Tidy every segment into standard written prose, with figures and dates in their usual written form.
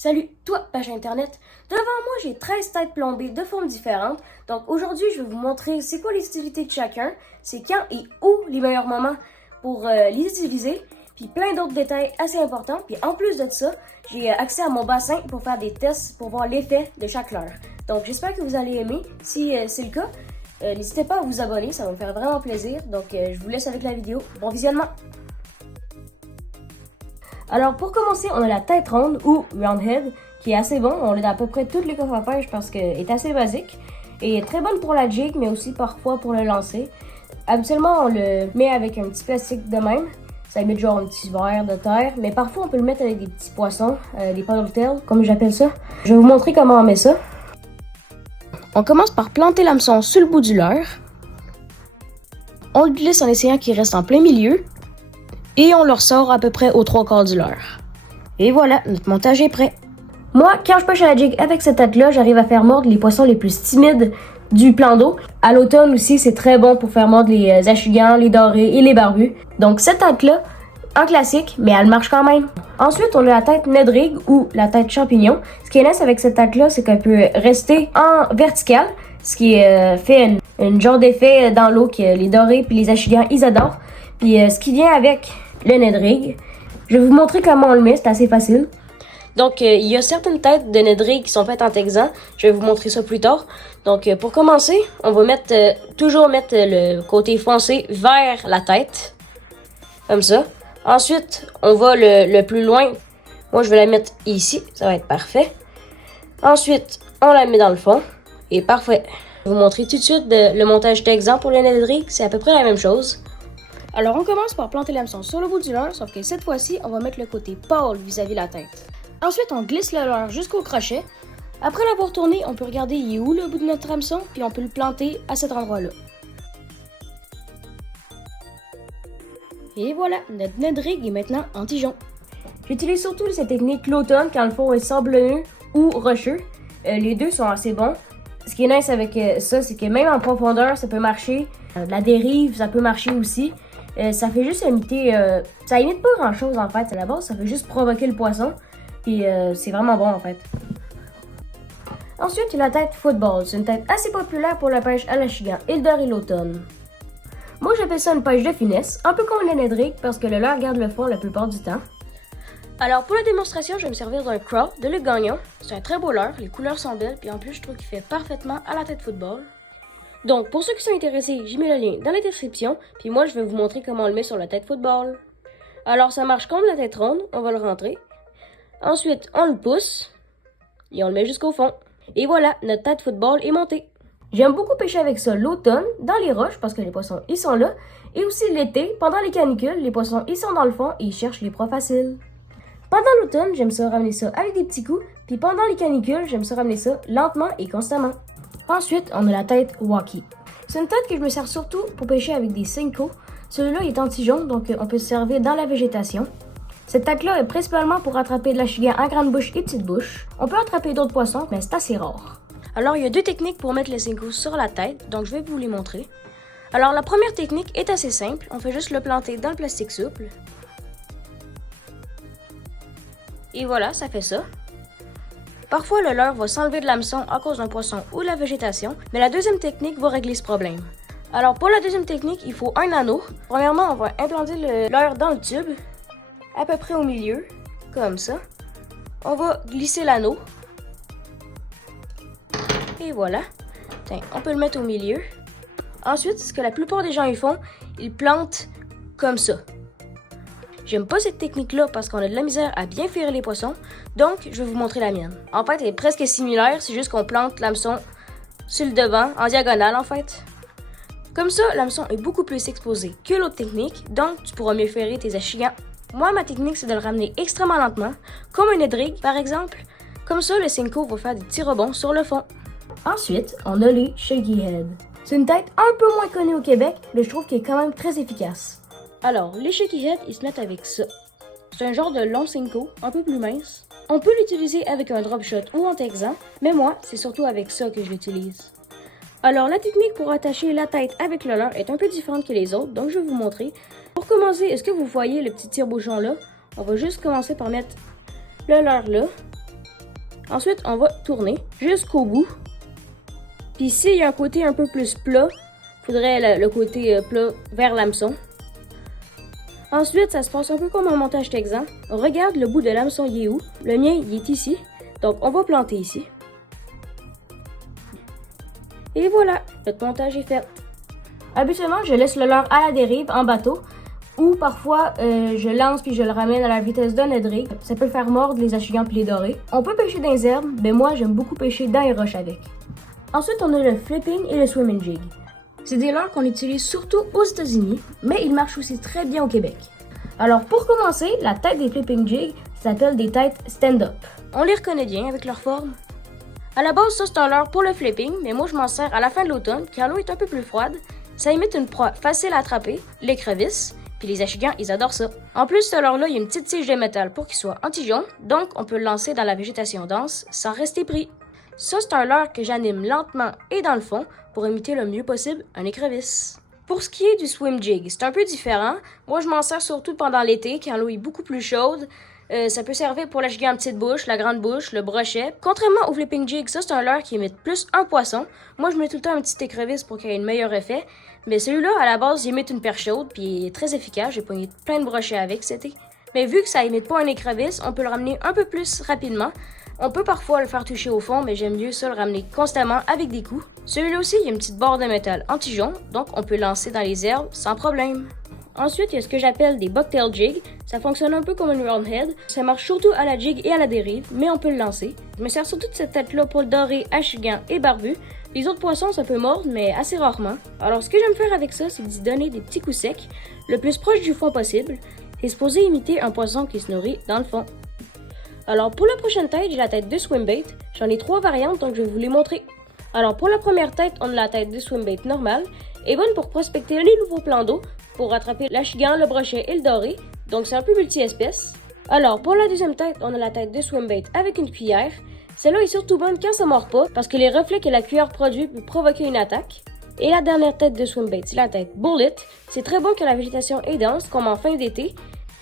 Salut, toi, page internet. Devant moi, j'ai 13 têtes plombées de formes différentes. Donc aujourd'hui, je vais vous montrer c'est quoi les utilités de chacun, c'est quand et où les meilleurs moments pour les utiliser, puis plein d'autres détails assez importants. Puis en plus de ça, j'ai accès à mon bassin pour faire des tests pour voir l'effet de chaque leurre. Donc j'espère que vous allez aimer. Si c'est le cas, n'hésitez pas à vous abonner, ça va me faire vraiment plaisir. Donc je vous laisse avec la vidéo. Bon visionnement! Alors pour commencer, on a la tête ronde ou roundhead qui est assez bon. On l'a à peu près toutes les coffres à pêche parce qu'elle est assez basique et très bonne pour la jig mais aussi parfois pour le lancer. Habituellement, on le met avec un petit plastique de même. Ça met genre un petit verre de terre, mais parfois on peut le mettre avec des petits poissons, des paddle-tails comme j'appelle ça. Je vais vous montrer comment on met ça. On commence par planter l'hameçon sur le bout du leurre. On le glisse en essayant qu'il reste en plein milieu. Et on le ressort à peu près aux 3/4 du leurre. Et voilà, notre montage est prêt. Moi, quand je pêche à la jig avec cette tête-là, j'arrive à faire mordre les poissons les plus timides du plan d'eau. À l'automne aussi, c'est très bon pour faire mordre les achugans, les dorés et les barbus. Donc cette tête-là, en classique, mais elle marche quand même. Ensuite, on a la tête Ned Rig ou la tête champignon. Ce qui est nice avec cette tête-là, c'est qu'elle peut rester en verticale, ce qui fait une genre d'effet dans l'eau que les dorés puis les achugans, ils adorent. Puis ce qui vient avec le Ned Rig, je vais vous montrer comment on le met, c'est assez facile. Donc, il y a certaines têtes de Ned Rig qui sont faites en texan. Je vais vous montrer ça plus tard. Donc, pour commencer, on va toujours mettre le côté foncé vers la tête. Comme ça. Ensuite, on va le plus loin. Moi, je vais la mettre ici. Ça va être parfait. Ensuite, on la met dans le fond. Et parfait. Je vais vous montrer tout de suite le montage texan pour le Ned Rig. C'est à peu près la même chose. Alors, on commence par planter l'hameçon sur le bout du leurre, sauf que cette fois-ci, on va mettre le côté pâle vis-à-vis la tête. Ensuite, on glisse le leurre jusqu'au crochet. Après l'avoir tourné, on peut regarder il est où le bout de notre hameçon, puis on peut le planter à cet endroit-là. Et voilà, notre Ned Rig est maintenant en tigeon. J'utilise surtout cette technique l'automne quand le fond est sablonneux ou rocheux. Les deux sont assez bons. Ce qui est nice avec ça, c'est que même en profondeur, ça peut marcher. La dérive, ça peut marcher aussi. Ça fait juste imiter, ça imite pas grand chose en fait à la base, ça fait juste provoquer le poisson, puis c'est vraiment bon en fait. Ensuite, il y a la tête football, c'est une tête assez populaire pour la pêche à l'achigan, île d'or et l'automne. Moi j'appelle ça une pêche de finesse, un peu comme le Ned Rig parce que le leurre garde le fond la plupart du temps. Alors pour la démonstration, je vais me servir d'un craw de Luc Gagnon, c'est un très beau leurre, les couleurs sont belles, puis en plus je trouve qu'il fait parfaitement à la tête football. Donc, pour ceux qui sont intéressés, j'y mets le lien dans la description, puis moi, je vais vous montrer comment on le met sur la tête football. Alors, ça marche comme la tête ronde, on va le rentrer. Ensuite, on le pousse, et on le met jusqu'au fond. Et voilà, notre tête football est montée. J'aime beaucoup pêcher avec ça l'automne, dans les roches, parce que les poissons, ils sont là, et aussi l'été, pendant les canicules, les poissons, ils sont dans le fond, et ils cherchent les proies faciles. Pendant l'automne, j'aime ça ramener ça avec des petits coups, puis pendant les canicules, j'aime ça ramener ça lentement et constamment. Ensuite, on a la tête Wacky. C'est une tête que je me sers surtout pour pêcher avec des Senko. Celui-là est en tigeon, donc on peut se servir dans la végétation. Cette tête-là est principalement pour attraper de l'achigan à grande bouche et petite bouche. On peut attraper d'autres poissons, mais c'est assez rare. Alors, il y a deux techniques pour mettre le Senko sur la tête, donc je vais vous les montrer. Alors, la première technique est assez simple. On fait juste le planter dans le plastique souple. Et voilà, ça fait ça. Parfois, le leurre va s'enlever de l'hameçon à cause d'un poisson ou de la végétation, mais la deuxième technique va régler ce problème. Alors, pour la deuxième technique, il faut un anneau. Premièrement, on va implanter le leurre dans le tube, à peu près au milieu, comme ça. On va glisser l'anneau. Et voilà. Tiens, on peut le mettre au milieu. Ensuite, ce que la plupart des gens y font, ils plantent comme ça. J'aime pas cette technique-là parce qu'on a de la misère à bien faire les poissons, donc je vais vous montrer la mienne. En fait, elle est presque similaire, c'est juste qu'on plante l'hameçon sur le devant, en diagonale en fait. Comme ça, l'hameçon est beaucoup plus exposé que l'autre technique, donc tu pourras mieux faire tes achigans. Moi, ma technique, c'est de le ramener extrêmement lentement, comme un Ned Rig par exemple. Comme ça, le Senko va faire des petits rebonds sur le fond. Ensuite, on a les Shaky Head. C'est une tête un peu moins connue au Québec, mais je trouve qu'elle est quand même très efficace. Alors, les shaky head, ils se mettent avec ça. C'est un genre de long Senko, un peu plus mince. On peut l'utiliser avec un drop shot ou en texan, mais moi, c'est surtout avec ça que je l'utilise. Alors, la technique pour attacher la tête avec le leurre est un peu différente que les autres, donc je vais vous montrer. Pour commencer, est-ce que vous voyez le petit tire-bouchon là? On va juste commencer par mettre le leurre là. Ensuite, on va tourner jusqu'au bout. Puis s'il y a un côté un peu plus plat, il faudrait le côté plat vers l'hameçon. Ensuite, ça se passe un peu comme un montage texan. On regarde le bout de l'hameçon, il est où? Le mien, il est ici. Donc, on va planter ici. Et voilà, notre montage est fait. Habituellement, je laisse le leurre à la dérive en bateau. Ou parfois, je lance puis je le ramène à la vitesse d'un édrigue. Ça peut faire mordre les achigans puis les dorés. On peut pêcher dans les herbes, mais moi, j'aime beaucoup pêcher dans les roches avec. Ensuite, on a le flipping et le swimming jig. C'est des leurres qu'on utilise surtout aux États-Unis, mais ils marchent aussi très bien au Québec. Alors, pour commencer, la tête des flipping jigs s'appelle des têtes stand-up. On les reconnaît bien avec leur forme. À la base, ça c'est un leurre pour le flipping, mais moi je m'en sers à la fin de l'automne, car l'eau est un peu plus froide. Ça imite une proie facile à attraper, l'écrevisse, puis les achigans, ils adorent ça. En plus, ce leurre-là, il y a une petite tige de métal pour qu'il soit anti-jaune, donc on peut le lancer dans la végétation dense sans rester pris. Ça, c'est un leurre que j'anime lentement et dans le fond pour imiter le mieux possible un écrevisse. Pour ce qui est du swim jig, c'est un peu différent. Moi, je m'en sers surtout pendant l'été, quand l'eau est beaucoup plus chaude. Ça peut servir pour l'achigan en petite bouche, la grande bouche, le brochet. Contrairement au flipping jig, ça, c'est un leurre qui imite plus un poisson. Moi, je mets tout le temps un petit écrevisse pour qu'il ait un meilleur effet. Mais celui-là, à la base, il imite une perche chaude, puis il est très efficace. J'ai pogné plein de brochets avec cet été. Mais vu que ça imite pas un écrevisse, on peut le ramener un peu plus rapidement. On peut parfois le faire toucher au fond, mais j'aime mieux ça le ramener constamment avec des coups. Celui-là aussi, il y a une petite barre de métal anti-jaune, donc on peut le lancer dans les herbes sans problème. Ensuite, il y a ce que j'appelle des bucktail jigs. Ça fonctionne un peu comme une roundhead. Ça marche surtout à la jig et à la dérive, mais on peut le lancer. Je me sers surtout de cette tête-là pour le doré, achigan et barbu. Les autres poissons, ça peut mordre, mais assez rarement. Alors, ce que j'aime faire avec ça, c'est d'y donner des petits coups secs, le plus proche du fond possible. C'est supposé imiter un poisson qui se nourrit dans le fond. Alors, pour la prochaine tête, j'ai la tête de swimbait. J'en ai 3 variantes, donc je vais vous les montrer. Alors, pour la première tête, on a la tête de swimbait normale. Elle est bonne pour prospecter les nouveaux plans d'eau, pour rattraper l'achigan, le brochet et le doré. Donc, c'est un peu multi-espèce. Alors, pour la deuxième tête, on a la tête de swimbait avec une cuillère. Celle-là est surtout bonne quand ça mord pas, parce que les reflets que la cuillère produit peuvent provoquer une attaque. Et la dernière tête de swimbait, c'est la tête bullet. C'est très bon quand la végétation est dense, comme en fin d'été.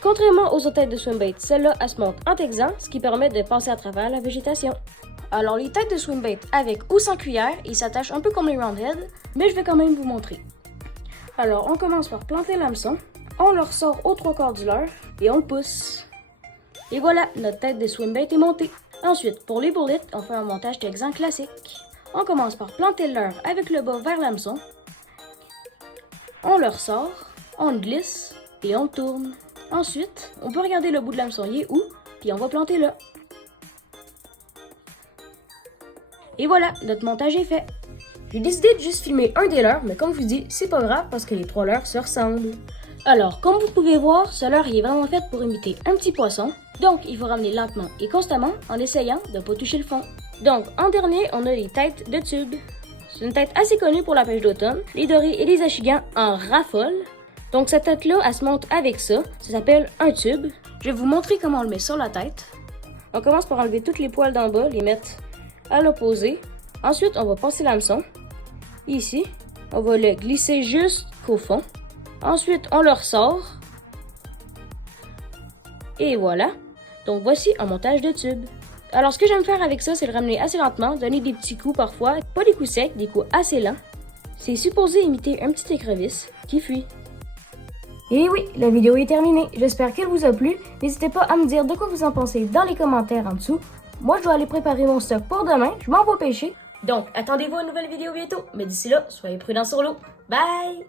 Contrairement aux autres têtes de swimbait, celle-là, elle se monte en texan, ce qui permet de passer à travers la végétation. Alors, les têtes de swimbait avec ou sans cuillère, ils s'attachent un peu comme les roundhead, mais je vais quand même vous montrer. Alors, on commence par planter l'hameçon, on le ressort aux 3/4 du leurre et on le pousse. Et voilà, notre tête de swimbait est montée. Ensuite, pour les bullets, on fait un montage texan classique. On commence par planter le leurre avec le bas vers l'hameçon. On le ressort, on le glisse et on le tourne. Ensuite, on peut regarder le bout de l'hameçon, il est où, puis on va planter là. Et voilà, notre montage est fait. J'ai décidé de juste filmer un des leurres, mais comme je vous dis, c'est pas grave parce que les 3 leurres se ressemblent. Alors, comme vous pouvez voir, ce leurre il est vraiment fait pour imiter un petit poisson. Donc, il faut ramener lentement et constamment en essayant de ne pas toucher le fond. Donc, en dernier, on a les têtes de tube. C'est une tête assez connue pour la pêche d'automne. Les dorés et les achigans en raffolent. Donc, cette tête-là, elle se monte avec ça. Ça s'appelle un tube. Je vais vous montrer comment on le met sur la tête. On commence par enlever toutes les poils d'en bas, les mettre à l'opposé. Ensuite, on va passer l'hameçon. Ici, on va le glisser jusqu'au fond. Ensuite, on le ressort. Et voilà. Donc, voici un montage de tube. Alors, ce que j'aime faire avec ça, c'est le ramener assez lentement, donner des petits coups parfois. Pas des coups secs, des coups assez lents. C'est supposé imiter un petit écrevisse qui fuit. Et oui, la vidéo est terminée. J'espère qu'elle vous a plu. N'hésitez pas à me dire de quoi vous en pensez dans les commentaires en dessous. Moi, je dois aller préparer mon stock pour demain. Je m'en vais pêcher. Donc, attendez-vous à une nouvelle vidéo bientôt. Mais d'ici là, soyez prudents sur l'eau. Bye!